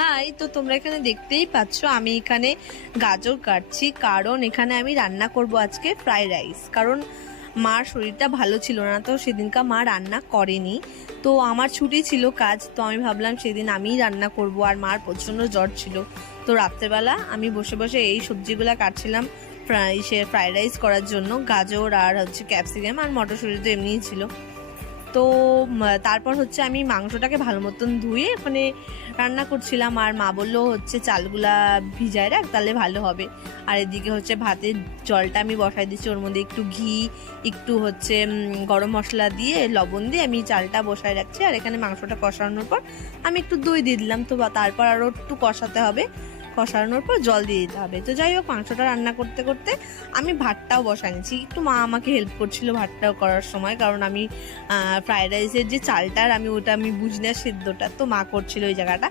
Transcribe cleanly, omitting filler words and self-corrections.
High, তো তোমরা এখানে দেখতেই পাচ্ছ আমি এখানে গাজর কাটছি, কারণ এখানে আমি রান্না করব আজকে ফ্রাইড রাইস। কারণ মার শরীরটা ভালো ছিল না, তো সেদিনকার মা রান্না করেনি। তো আমার ছুটি ছিল কাজ, তো আমি ভাবলাম সেদিন আমিই রান্না করব। আর মার প্রচণ্ড জ্বর ছিল, তো রাত্রেবেলা আমি বসে বসে এই সবজিগুলো কাটছিলাম ফ্রাইড রাইস করার জন্য। গাজর আর হচ্ছে ক্যাপসিকাম আর মটরশুঁটি তো এমনিই ছিল। তো তারপর হচ্ছে আমি মাংসটাকে ভালো মতন ধুয়ে মানে রান্না করছিলাম। আর মা বললো হচ্ছে চালগুলা ভিজায় রাখ, তাহলে ভালো হবে। আর এদিকে হচ্ছে ভাতের জলটা আমি বসাই দিচ্ছি, ওর মধ্যে একটু ঘি, একটু হচ্ছে গরম মশলা দিয়ে লবণ দিয়ে আমি চালটা বসায় রাখছি। আর এখানে মাংসটা কষানোর পর আমি একটু দই দিয়ে দিলাম। তো তারপর আরও একটু কষাতে হবে, কষানোর পর জল দিয়ে দিতে হবে। তো যাই হোক, মাংসটা রান্না করতে করতে আমি ভাতটাও বসাই নিয়েছি। একটু মা আমাকে হেল্প করছিল ভাতটাও করার সময়, কারণ আমি ফ্রাইড রাইসের যে চালটার আমি ওটা আমি বুঝি না সেদ্ধটা, তো মা করছিল ওই জায়গাটা।